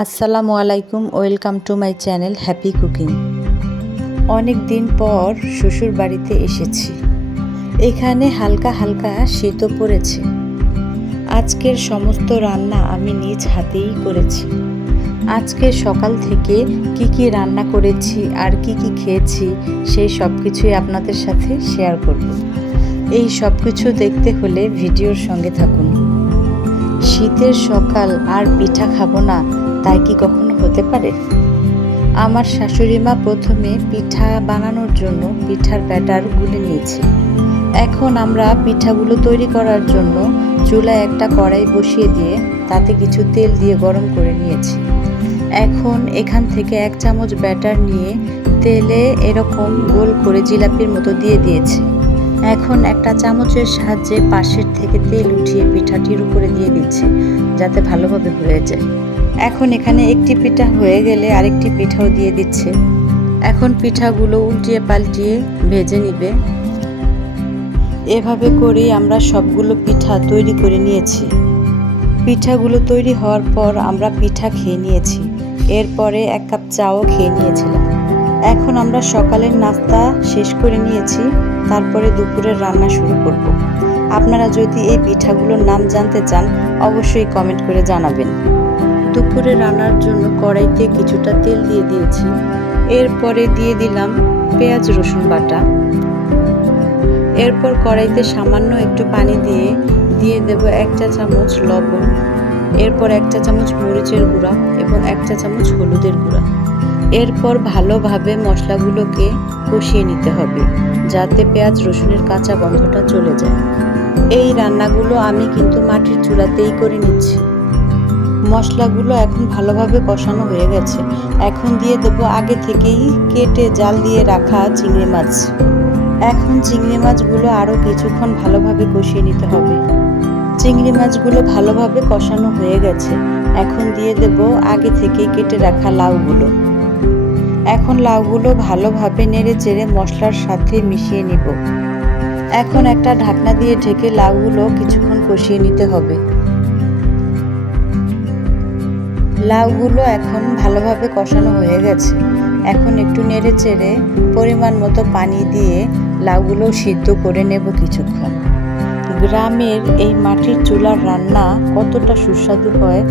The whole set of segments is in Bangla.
আসসালামু আলাইকুম, welcome to my channel happy cooking. অনেক দিন পর শ্বশুর বাড়িতে এসেছি। এখানে হালকা হালকা শীতও পড়েছে। আজকের সমস্ত রান্না আমি নিজ হাতেই করেছি। আজকে সকাল থেকে কি কি রান্না করেছি আর কি কি খেয়েছি সেই সব কিছুই আপনাদের সাথে শেয়ার করব। এই সব কিছু দেখতে হলে ভিডিওর সঙ্গে থাকুন। শীতের সকাল আর পিঠা খাবো না, তাই কি কখনো হতে পারে? আমার শাশুড়ি মা প্রথমে পিঠা বানানোর জন্য পিঠার ব্যাটার গুলে নিয়েছে। এখন আমরা পিঠাগুলো তৈরি করার জন্য চুলায় একটা কড়াই বসিয়ে দিয়ে তাতে কিছু তেল দিয়ে গরম করে নিয়েছি। এখন এখান থেকে 1 চামচ ব্যাটার নিয়ে তেলে এরকম গোল করে জিলাপির মতো দিয়ে দিয়েছি। এখন একটা চামচের সাহায্যে পাশের থেকে তেল উঠিয়ে পিঠাটির উপরে দিয়ে দিচ্ছি, যাতে ভালোভাবে হয়ে যায়। এখন এখানে একটি পিঠা হয়ে গেলে আরেকটি পিঠাও দিয়ে দিচ্ছে। এখন পিঠাগুলো উল্টিয়ে পাল্টিয়ে ভেজে নিবে। এভাবে করেই আমরা সবগুলো পিঠা তৈরি করে নিয়েছি। পিঠাগুলো তৈরি হওয়ার পর আমরা পিঠা খেয়ে নিয়েছি। এরপরে 1 কাপ চাও খেয়ে নিয়েছিলাম। এখন আমরা সকালের নাস্তা শেষ করে নিয়েছি, তারপরে দুপুরের রান্না শুরু করব। আপনারা যদি এই পিঠাগুলোর নাম জানতে চান অবশ্যই কমেন্ট করে জানাবেন। দুপুরে রান্নার জন্য কড়াইতে কিছুটা তেল দিয়ে দিয়েছি। এরপরে দিয়ে দিলাম পেঁয়াজ রসুন বাটা। এরপর কড়াইতে সামান্য একটু পানি দিয়ে দেব 1 চা চামচ লবণ। এরপর 1 চা চামচ মরিচের গুঁড়া এবং 1 চা চামচ হলুদের গুঁড়া। এরপর ভালোভাবে মশলাগুলোকে কষিয়ে নিতে হবে, যাতে পেঁয়াজ রসুনের কাঁচা গন্ধটা চলে যায়। এই রান্নাগুলো আমি কিন্তু মাটির চুলাতেই করে নিচ্ছি। মশলাগুলো এখন ভালোভাবে কষানো হয়ে গেছে। এখন দিয়ে দেব আগে থেকেই কেটে জাল দিয়ে রাখা চিংড়ি মাছ। এখন চিংড়ি মাছগুলো আরও কিছুক্ষণ ভালোভাবে কষিয়ে নিতে হবে। চিংড়ি মাছগুলো ভালোভাবে কষানো হয়ে গেছে। এখন দিয়ে দেব আগে থেকে কেটে রাখা লাউগুলো। এখন লাউগুলো ভালোভাবে নেড়ে চেড়ে মশলার সাথে মিশিয়ে নিব। এখন একটা ঢাকনা দিয়ে ঢেকে লাউগুলো কিছুক্ষণ কষিয়ে নিতে হবে। লাউগুলো এখন ভালোভাবে কষানো হয়ে গেছে। এখন একটু নেড়ে চেড়ে পরিমাণ মতো পানি দিয়ে লাউগুলো সিদ্ধ করে নেব কিছুক্ষণ। গ্রামের এই মাটির চুলার রান্না কতটা সুস্বাদু হয়,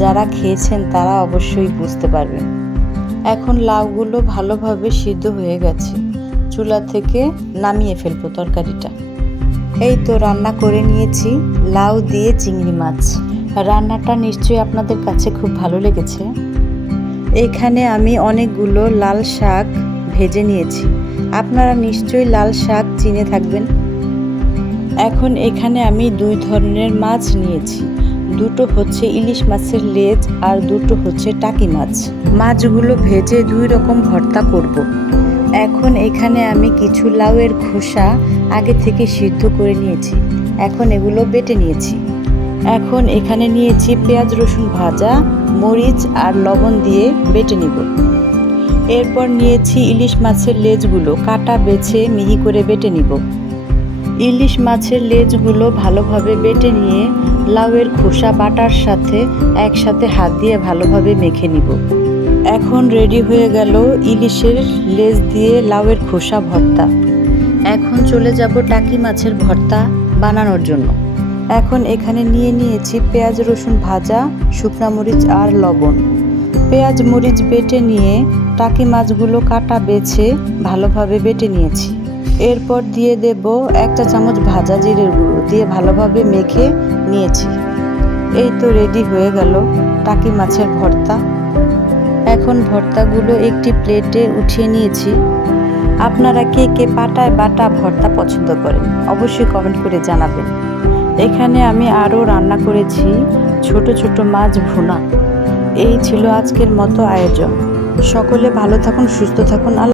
যারা খেয়েছেন তারা অবশ্যই বুঝতে পারবেন। এখন লাউগুলো ভালোভাবে সিদ্ধ হয়ে গেছে। চুলা থেকে নামিয়ে ফেলবো তরকারিটা। এই তো রান্না করে নিয়েছি লাউ দিয়ে চিংড়ি মাছ। রান্নাটা নিশ্চয়ই আপনাদের কাছে খুব ভালো লেগেছে। এখানে আমি অনেকগুলো লাল শাক ভেজে নিয়েছি। আপনারা নিশ্চয়ই লাল শাক চিনে থাকবেন। এখন এখানে আমি 2 ধরনের মাছ নিয়েছি। দুটো হচ্ছে ইলিশ মাছের লেজ আর দুটো হচ্ছে টাকি মাছ। মাছগুলো ভেজে 2 রকম ভর্তা করব। এখন এখানে আমি কিছু লাউয়ের খোসা আগে থেকে সিদ্ধ করে নিয়েছি। এখন এগুলো বেটে নিয়েছি। এখন এখানে নিয়েছি পেঁয়াজ রসুন ভাজা, মরিচ আর লবণ দিয়ে বেটে নিব। এরপর নিয়েছি ইলিশ মাছের লেজগুলো কাটা বেছে মিহি করে বেটে নিব। ইলিশ মাছের লেজগুলো ভালোভাবে বেটে নিয়ে লাউয়ের খোসা বাটার সাথে একসাথে হাত দিয়ে ভালোভাবে মেখে নিব। এখন রেডি হয়ে গেল ইলিশের লেজ দিয়ে লাউয়ের খোসা ভর্তা। এখন চলে যাব টাকি মাছের ভর্তা বানানোর জন্য। এখন এখানে নিয়েছি পেঁয়াজ রসুন ভাজা, শুকনা মরিচ আর লবণ। পেঁয়াজ মরিচ বেটে নিয়ে টাকি মাছগুলো কাটা বেছে ভালোভাবে বেটে নিয়েছি। এরপর দিয়ে দেব 1 চা চামচ ভাজা জিরের গুঁড়ো দিয়ে ভালোভাবে মেখে নিয়েছি। এই তো রেডি হয়ে গেল টাকি মাছের ভর্তা। এখন ভর্তাগুলো একটি প্লেটে উঠিয়ে নিয়েছি। আপনারা কে কে পাটায় বাটা ভর্তা পছন্দ করেন অবশ্যই কমেন্ট করে জানাবেন। এখানে আমি আরও রান্না করেছি ছোট ছোট মাছ ভুনা। এই ছিল আজকের মতো আয়োজন। সকলে ভালো থাকুন, সুস্থ থাকুন।